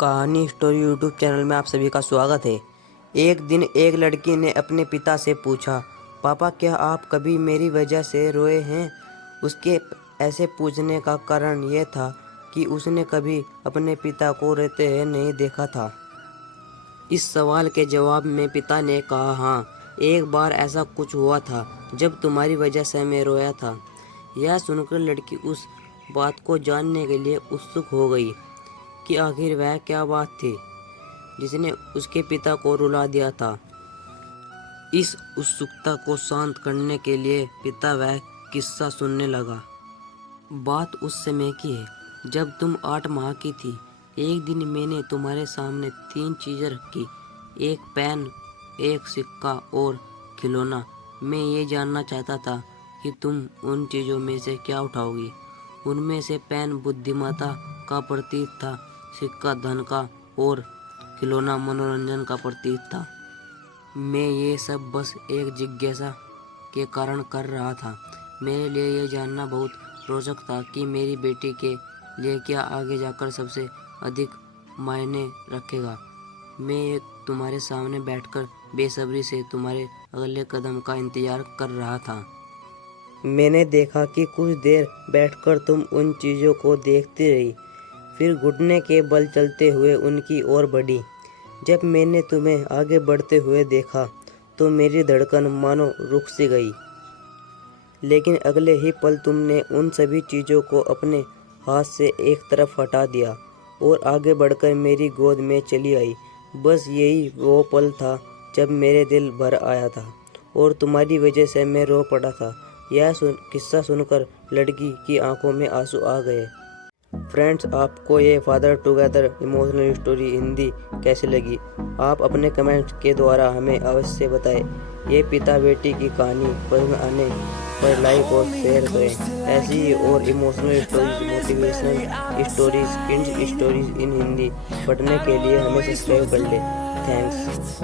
कहानी story YouTube channel में आप सभी का स्वागत है। एक दिन एक लड़की ने अपने पिता से पूछा, पापा क्या आप कभी मेरी वजह से रोए हैं? उसके ऐसे पूछने का कारण यह था कि उसने कभी अपने पिता को रोते हुए नहीं देखा था। इस सवाल के जवाब में पिता ने कहा, हाँ, एक बार ऐसा कुछ हुआ था जब तुम्हारी वजह से मैं रोया था। यह सुनकर लड़की उस बात को जानने के लिए उत्सुक हो गई कि आखिर वह क्या बात थी जिसने उसके पिता को रुला दिया था। इस उत्सुकता को शांत करने के लिए पिता वह किस्सा सुनने लगा। बात उस समय की है जब तुम 8 माह की थी। एक दिन मैंने तुम्हारे सामने 3 चीज़ें रखी, एक पेन, एक सिक्का और खिलौना। मैं ये जानना चाहता था कि तुम उन चीज़ों में से क्या उठाओगी। उनमें से पेन बुद्धिमत्ता का प्रतीक था, सिक्का धन का और खिलौना मनोरंजन का प्रतीक था। मैं ये सब बस एक जिज्ञासा के कारण कर रहा था। मेरे लिए यह जानना बहुत रोचक था कि मेरी बेटी के लिए क्या आगे जाकर सबसे अधिक मायने रखेगा। मैं तुम्हारे सामने बैठकर बेसब्री से तुम्हारे अगले कदम का इंतजार कर रहा था। मैंने देखा कि कुछ देर बैठकर तुम उन चीज़ों को देखती रही, फिर घुटने के बल चलते हुए उनकी ओर बढ़ी। जब मैंने तुम्हें आगे बढ़ते हुए देखा तो मेरी धड़कन मानो रुक सी गई, लेकिन अगले ही पल तुमने उन सभी चीज़ों को अपने हाथ से एक तरफ हटा दिया और आगे बढ़कर मेरी गोद में चली आई। बस यही वो पल था जब मेरे दिल भर आया था और तुम्हारी वजह से मैं रो पड़ा था। यह किस्सा सुनकर लड़की की आंखों में आंसू आ गए। फ्रेंड्स, आपको ये father together emotional story Hindi कैसी लगी? आप अपने कमेंट्स के द्वारा हमें अवश्य बताएं। ये पिता बेटी की कहानी पसंद आने पर लाइक और शेयर करें। ऐसी ही और emotional stories, motivational stories, kids stories in Hindi पढ़ने के लिए हमें सब्सक्राइब कर लें। थैंक्स।